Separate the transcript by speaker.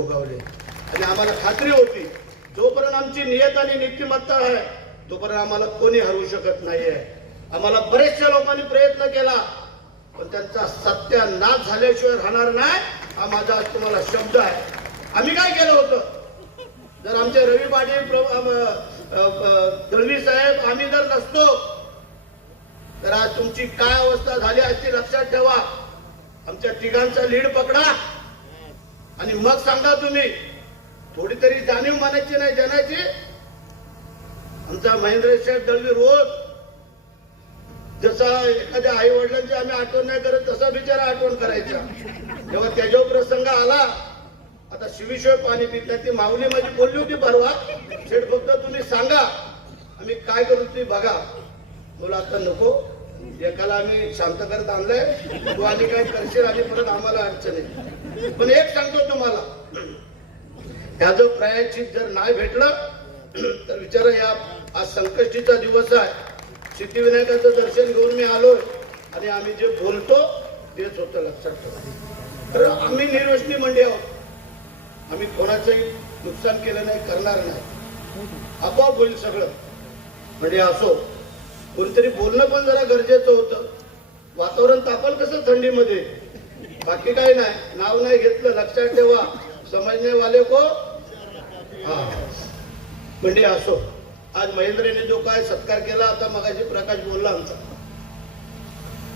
Speaker 1: भोगावले. आणि आम्हाला खात्री होती जोपर्यंत आमची नियत आणि नीतिमत्ता आहे तोपर्यंत आम्हाला कोणी हरवू शकत नाहीये. आम्हाला बरेचशा लोकांनी प्रयत्न केला पण त्यांचा सत्यानाश झाल्याशिवाय राहणार नाही हा माझा आज तुम्हाला शब्द आहे. आम्ही काय केलं होतं? जर आमचे रवी पाटील दळवी साहेब आम्ही जर नसतो तर आज तुमची काय अवस्था झाली असती लक्षात ठेवा. आमच्या तिघांचा लीड पकडा. आणि मग सांगा तुम्ही थोडी तरी जाणीव मानायची नाही जनाची आमचा महेंद्र शेठ दळवी रोज जसा एखाद्या आई वडिलांची आम्ही आठवण नाही करत तसा बिचारा आठवण करायचा. जेव्हा त्याच्यावर प्रसंग आला आता शिवीशिवाय पाणी पित नाही. ती माऊली माझी बोलली होती परवा शेठ फक्त तुम्ही सांगा आम्ही काय करू तुम्ही बघा. बोला आता नको. एकाला आम्ही शांत करत आणलंय तू आम्ही काय करशील आणि परत आम्हाला अडचण आहे. पण एक सांगतो तुम्हाला ह्या जो प्रायचित जर नाही भेटलं तर विचारा या आज संकष्टीचा दिवस आहे. सिद्धिविनायकाचं दर्शन घेऊन मी आलो आणि आम्ही जे बोलतो तेच होतं लक्षात ठेवा. तर आम्ही निर्वशनी मंडी आहोत. आम्ही कोणाचंही नुकसान केलं नाही करणार नाही. आपोआप होईल सगळं. म्हणजे असो कोणतरी बोलणं पण जरा गरजेचं होतं. वातावरण तापल कसं थंडीमध्ये? बाकी काही नाही. नाव नाही घेतलं. लक्षात ठेवा. समजणे वाले को हा. म्हणजे असो. आज महेंद्रने जो काय सत्कार केला आता मगाशी प्रकाश बोलला आमचा.